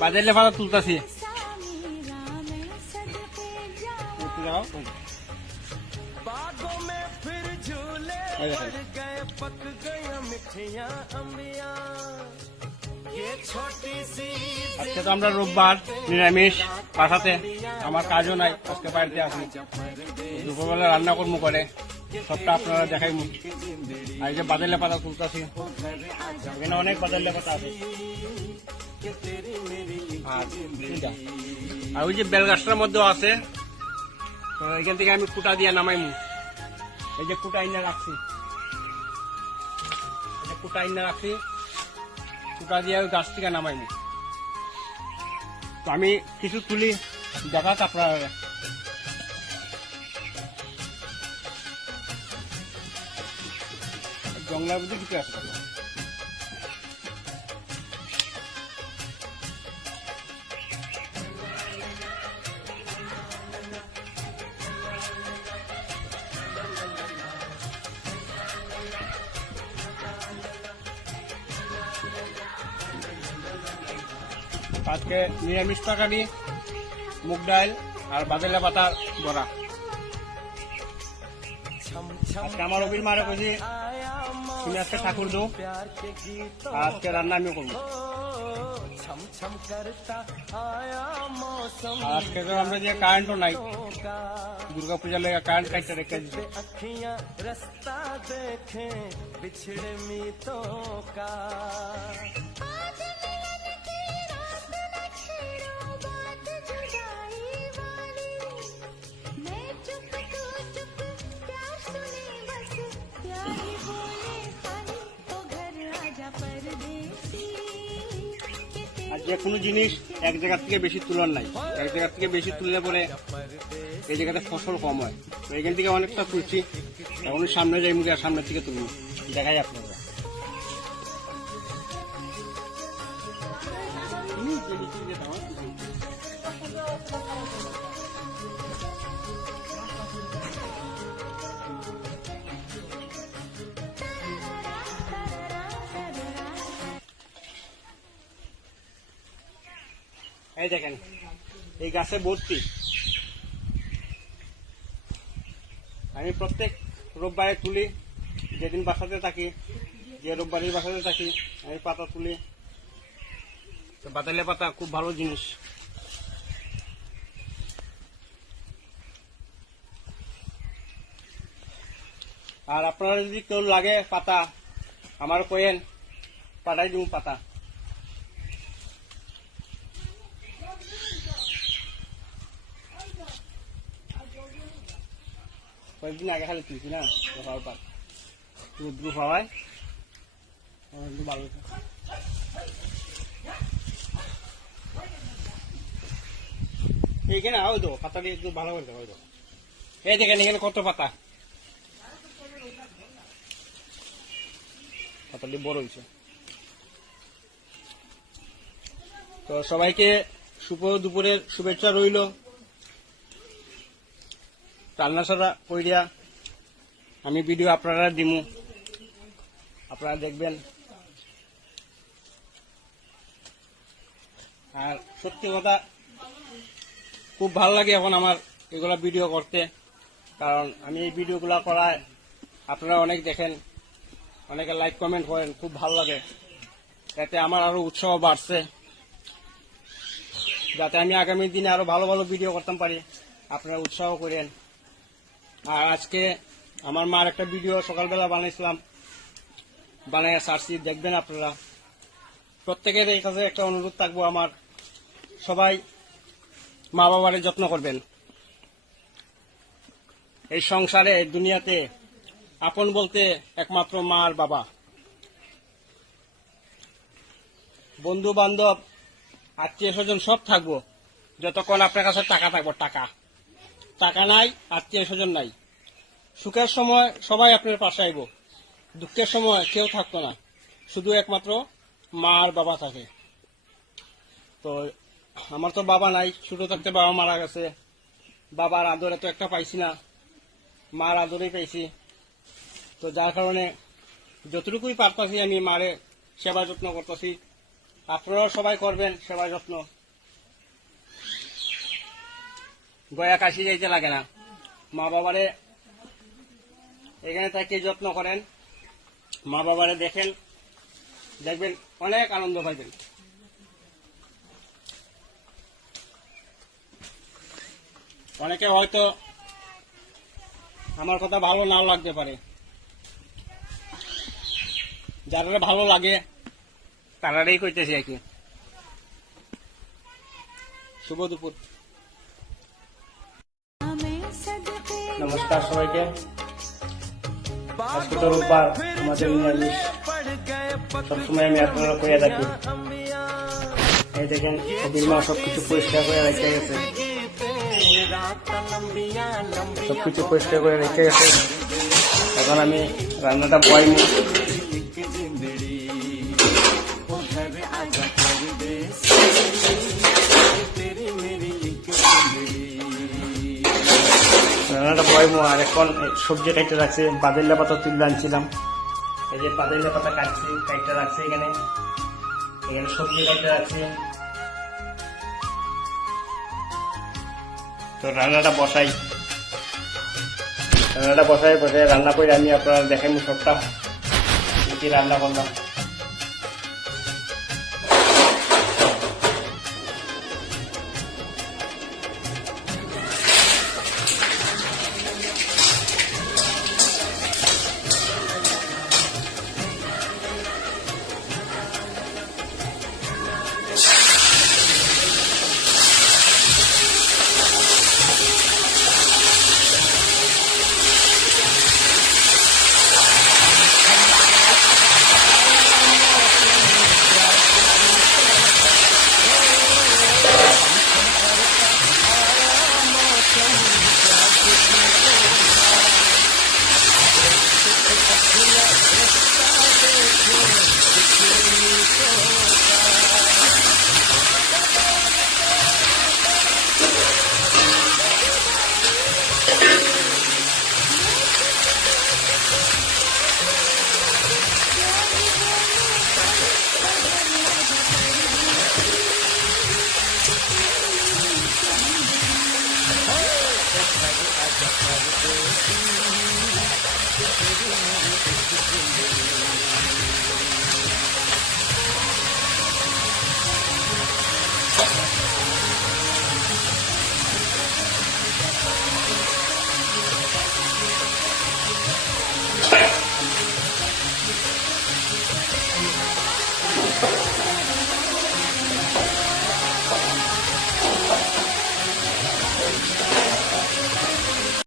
বাজারে পাতা তুলতাছি। আজকে তো আমরা রোববার, নিরামিষ, বাসাতে আমার কাজও নাই, আজকে বাড়িতে আসি। দুপুরবেলা রান্না করবো করে সবটা আপনারা দেখাই। আর এই যে বাজারে পাতা তুলতেছি, এখানে অনেক বাজারে পাতা আছে। আর ওই যে বেলগাছটার মধ্যেও আছে, তো এখান থেকে আমি কুটা দিয়ে নামাইমু। এই যে কুটা ইন্না রাখছি, কুটা দিয়ে ওই গাছ থেকে নামাইমু। তো আমি কিছু তুলি দেখাত আপনারা। জঙ্গলের মধ্যে কিছু আছে। আজকে নিরামিষ তরকারি, মুগ ডাল আর বাদলা পাতার বড়া। আজকে আমার অবির মারে কইছি তুমি আজকে ঠাকুর দো, আজকে রান্না আমিও করবো। আজকে তো আমরা যে কারেন্টও নাই, দুর্গা পূজার লেগে কারেন্ট কাটতে রেখে দিচ্ছে। আর যে কোনো জিনিস এক জায়গা থেকে বেশি তুলার নাই, এক জায়গা থেকে বেশি তুললে পরে এই জায়গাতে ফসল কম হয়। তো এখান থেকে অনেকটা তুলছি, এখন সামনে যাই, মুখে সামনের থেকে তুলবো, দেখাই আপনারা। এই দেখেন, এই গাছে ভর্তি। আমি প্রত্যেক রোববারে তুলি, যেদিন বাসাতে থাকি, যে রোববারের বাসাতে থাকি আমি পাতা তুলি। বাতালে পাতা খুব ভালো জিনিস। আর আপনারা যদি কেউ লাগে পাতা আমার কয়েন, পাঠাই দিব পাতা। কয়েকদিন আগে খালি তুলছি না, রোদ্রু পাওয়ায় ভালো। এইখানে ওই তো পাতা দিয়ে একটু ভালো করে দেবো। এই দেখেন এখানে কত পাতা, পাতাটি বড় হয়েছে। তো সবাইকে শুভ দুপুরের শুভেচ্ছা রইল। রান্না সারা কইরা আমি ভিডিও আপনারা দিমু, আপনারা দেখবেন। আর সত্যি কথা খুব ভালো লাগে এখন আমার এগুলা ভিডিও করতে, কারণ আমি এই ভিডিওগুলা করায় আপনারা অনেক দেখেন, অনেকে লাইক কমেন্ট করেন, খুব ভালো লাগে। যাতে আমার আরো উৎসাহ বাড়ছে, যাতে আমি আগামী দিনে আরো ভালো ভালো ভিডিও করতে পারি, আপনারা উৎসাহ করেন। আর আজকে আমার মার একটা ভিডিও সকালবেলা বানাইছিলাম, বানাইয়া সারছি, দেখবেন আপনারা। প্রত্যেকের এই কাছে একটা অনুরোধ থাকবো আমার, সবাই মা বাবার যত্ন করবেন। এই সংসারে, দুনিয়াতে আপন বলতে একমাত্র মা আর বাবা। বন্ধু বান্ধব, আত্মীয় স্বজন সব থাকবো যতক্ষণ আপনার কাছে টাকা থাকবো। টাকা নাই, আত্মীয় স্বজন নাই। সুখের সময় সবাই আপনার পাশে আইব, দুঃখের সময় কেউ থাকতো না, শুধু একমাত্র মা আর বাবা থাকে। তো আমার তো বাবা নাই, ছোট থাকতে বাবা মারা গেছে। বাবার আদর এত একটা পাইছি না, মার আদরেই পাইছি। তো যার কারণে যতটুকুই পারতাছি আমি মারে সেবা যত্ন করতেছি। আপনারাও সবাই করবেন সেবা যত্ন। গয়া কাশি যাইতে লাগে না, মা বাবারে এখানে থেকে যত্ন করেন, মা বাবারে দেখেন, দেখবেন অনেক আনন্দ পাইবেন। অনেকে হয়তো আমার কথা ভালো নাও লাগতে পারে, যারা ভালো লাগে তারাই কইতেছি আর কি। শুভ দুপুর, নমস্কার সবাইকে। আজকে তো রোববার, আমাদের নিরামিষ। সবসময় আমি আপনারা কইয়া থাকি। এই দেখেন কবির মা সবকিছু পরিষ্কার করে রেখে গেছে, সবকিছু পরিষ্কার করে রেখে গেছে। এখন আমি রান্নাটা বয়াইনি। রান্নাটা বয়াইমো, আর এখন সবজি কাটতে রাখছি। বাদেল্লা পাতা তুলে আনছিলাম, এই যে বাদেল্লা পাতা কাটছি, কাটতে রাখছি এখানে। এখানে সবজি কাটতে রাখছি। তো রান্নাটা বসাই বসাই রান্না করে আমি আপনারা দেখেন সবটা কি রান্না করলাম।